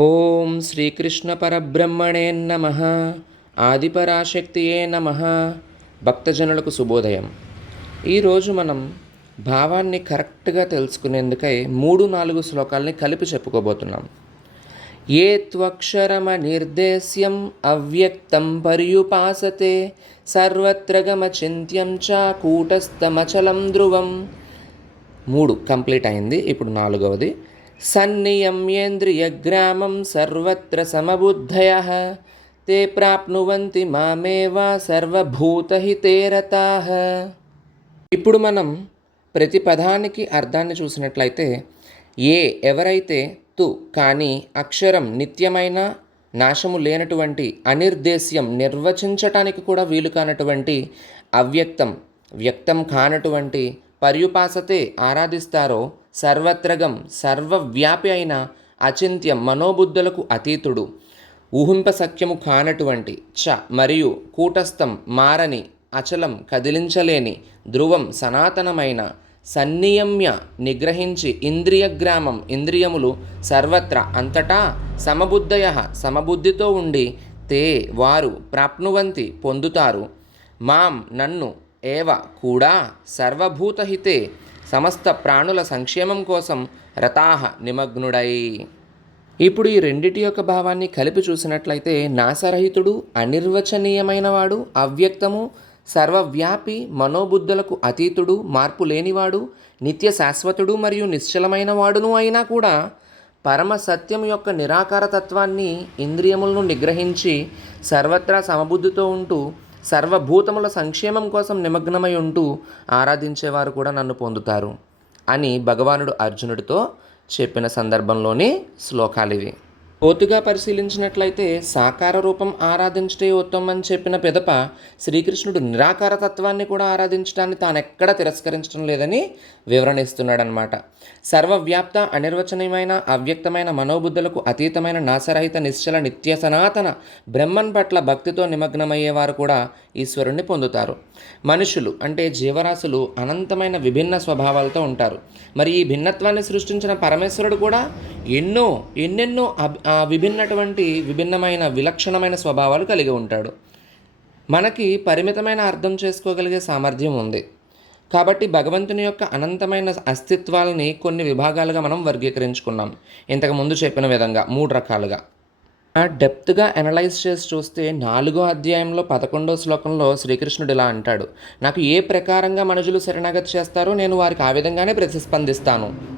ఓం శ్రీకృష్ణ పరబ్రహ్మణే నమ ఆదిపరాశక్తియే నమ. భక్తజనులకు శుభోదయం. ఈరోజు మనం భావాన్ని కరెక్ట్గా తెలుసుకునేందుకై మూడు నాలుగు శ్లోకాల్ని కలిపి చెప్పుకోబోతున్నాం. ఏ త్వక్షరమ నిర్దేశ్యం అవ్యక్తం పర్యుపాసతే సర్వత్ర గమచింత్యం చ కూటస్థమచలం ధ్రువం. మూడు కంప్లీట్ అయింది ఇప్పుడు నాలుగవది. సన్నియమ్యేంద్రియగ్రామం సర్వత్ర సమబుద్ధయ తే ప్రాప్నువంతి మామేవా సర్వభూతహితే రతాః ఇప్పుడు మనం ప్రతి పదానికి అర్థాన్ని చూసినట్లయితే ఏ ఎవరైతే తు కానీ అక్షరం నిత్యమైన నాశము లేనటువంటి అనిర్దేశ్యం నిర్వచించటానికి కూడా వీలు కానటువంటి అవ్యక్తం వ్యక్తం కానటువంటి పర్యుపాసతే ఆరాధిస్తారో సర్వత్రగం సర్వవ్యాపి అయిన అచింత్యం మనోబుద్ధులకు అతీతుడు. ఊహింప సఖ్యము కానటువంటి చ మరియు కూటస్థం మారని అచలం కదిలించలేని ధ్రువం సనాతనమైన సన్నియమ్య నిగ్రహించి ఇంద్రియగ్రామం ఇంద్రియములు సర్వత్ర అంతటా సమబుద్ధయ సమబుద్ధితో ఉండి తే వారు ప్రాప్నువంతి పొందుతారు. మాం నన్ను ఏవ కూడా సర్వభూతహితే సమస్త ప్రాణుల సంక్షేమం కోసం రతాహ నిమగ్నుడై. ఇప్పుడు ఈ రెండిటి యొక్క భావాన్ని కలిపి చూసినట్లయితే నాసరహితుడు అనిర్వచనీయమైన వాడు అవ్యక్తము సర్వవ్యాపి మనోబుద్ధులకు అతీతుడు మార్పు లేనివాడు నిత్య శాశ్వతుడు మరియు నిశ్చలమైన వాడును అయినా కూడా పరమ సత్యం యొక్క నిరాకార తత్వాన్ని ఇంద్రియములను నిగ్రహించి సర్వత్రా సమబుద్ధితో ఉంటూ సర్వభూతముల సంక్షేమం కోసం నిమగ్నమై ఉంటూ ఆరాధించేవారు కూడా నన్ను పొందుతారు అని భగవానుడు అర్జునుడితో చెప్పిన సందర్భంలోని శ్లోకాలివి లోతుగా పరిశీలించినట్లయితే సాకార రూపం ఆరాధించటే ఉత్తమం అని చెప్పిన పిదప శ్రీకృష్ణుడు నిరాకార తత్వాన్ని కూడా ఆరాధించడాన్ని తానెక్కడ తిరస్కరించడం లేదని వివరణ ఇస్తున్నాడనమాట సర్వవ్యాప్త అనిర్వచనీయమైన అవ్యక్తమైన మనోబుద్ధులకు అతీతమైన నాశరహిత నిశ్చల నిత్య సనాతన బ్రహ్మన్ పట్ల భక్తితో నిమగ్నమయ్యేవారు కూడా ఈశ్వరుణ్ణి పొందుతారు. మనుషులు అంటే జీవరాశులు అనంతమైన విభిన్న స్వభావాలతో ఉంటారు. మరి ఈ భిన్నత్వాన్ని సృష్టించిన పరమేశ్వరుడు కూడా ఎన్నో ఎన్నెన్నో అబ్- విభిన్నటువంటి విభిన్నమైన విలక్షణమైన స్వభావాలు కలిగి ఉంటాడు. మనకి పరిమితమైన అర్థం చేసుకోగలిగే సామర్థ్యం ఉంది. కాబట్టి భగవంతుని యొక్క అనంతమైన అస్తిత్వాలని కొన్ని విభాగాలుగా మనం వర్గీకరించుకున్నాం. ఇంతకు ముందు చెప్పిన విధంగా మూడు రకాలుగా. ఆ డెప్త్గా అనలైజ్ చేసి చూస్తే నాలుగో అధ్యాయంలో పదకొండో శ్లోకంలో శ్రీకృష్ణుడు ఇలా అంటాడు. నాకు ఏ ప్రకారంగా మనుషులు శరణాగతి చేస్తారో నేను వారికి ఆ విధంగానే ప్రతిస్పందిస్తాను.